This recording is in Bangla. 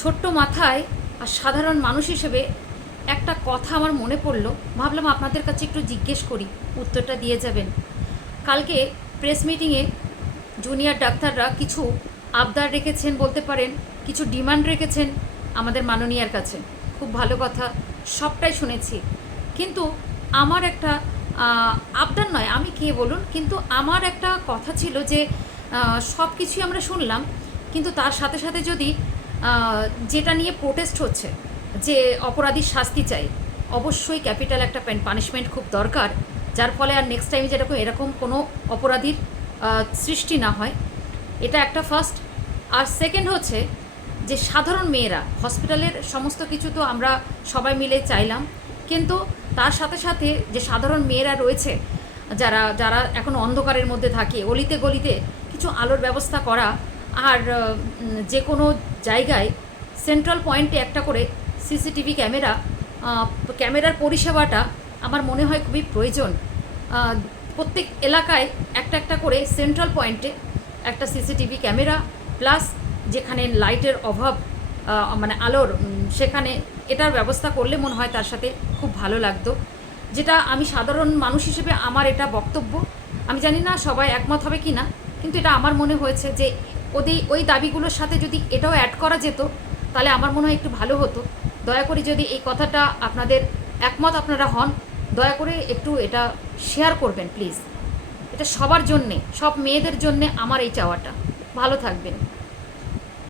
ছোট্ট মাথায় আর সাধারণ মানুষ হিসেবে একটা কথা আমার মনে পড়ল। ভাবলাম আপনাদের কাছে একটু জিজ্ঞেস করি, উত্তরটা দিয়ে যাবেন। কালকে প্রেস মিটিংয়ে জুনিয়র ডাক্তাররা কিছু আবদার রেখেছেন বলতে পারেন, কিছু ডিমান্ড রেখেছেন আমাদের মাননীয়ার কাছে। খুব ভালো কথা, সবটাই শুনেছি। কিন্তু আমার একটা আবদার নয়, আমি কে বলুন? কিন্তু আমার একটা কথা ছিল যে সব কিছুই আমরা শুনলাম, কিন্তু তার সাথে সাথে যদি যেটা নিয়ে প্রোটেস্ট হচ্ছে, যে অপরাধীর শাস্তি চাই, অবশ্যই ক্যাপিটাল একটা পানিশমেন্ট খুব দরকার, যার ফলে আর নেক্সট টাইম যেরকম, এরকম কোনো অপরাধীর সৃষ্টি না হয়। এটা একটা ফার্স্ট আর সেকেন্ড হচ্ছে, যে সাধারণ মেয়েরা হসপিটালের সমস্ত কিছু তো আমরা সবাই মিলে চাইলাম, কিন্তু তার সাথে সাথে যে সাধারণ মেয়েরা রয়েছে, যারা যারা এখন অন্ধকারের মধ্যে থাকে, অলিতে গলিতে কিছু আলোর ব্যবস্থা করা আর যে কোনো জায়গায় সেন্ট্রাল পয়েন্টে একটা করে সিসিটিভি ক্যামেরা ক্যামেরার পরিষেবাটা আমার মনে হয় খুবই প্রয়োজন। প্রত্যেক এলাকায় একটা একটা করে সেন্ট্রাল পয়েন্টে একটা সিসিটিভি ক্যামেরা প্লাস যেখানে লাইটের অভাব মানে আলোর সেখানে এটার ব্যবস্থা করলে মনে হয় তার সাথে খুব ভালো লাগতো। যেটা আমি সাধারণ মানুষ হিসেবে আমার এটা বক্তব্য। আমি জানি না সবাই একমত হবে কি না কিন্তু এটা আমার মনে হয়েছে যে ওদের ওই দাবিগুলোর সাথে যদি এটাও অ্যাড করা যেত, তাহলে আমার মনে হয় একটু ভালো হতো। দয়া করে যদি এই কথাটা আপনাদের একমত আপনারা হন, দয়া করে একটু এটা শেয়ার করবেন প্লিজ এটা সবার জন্যে, সব মেয়েদের জন্যে আমার এই চাওয়াটা। ভালো থাকবেন।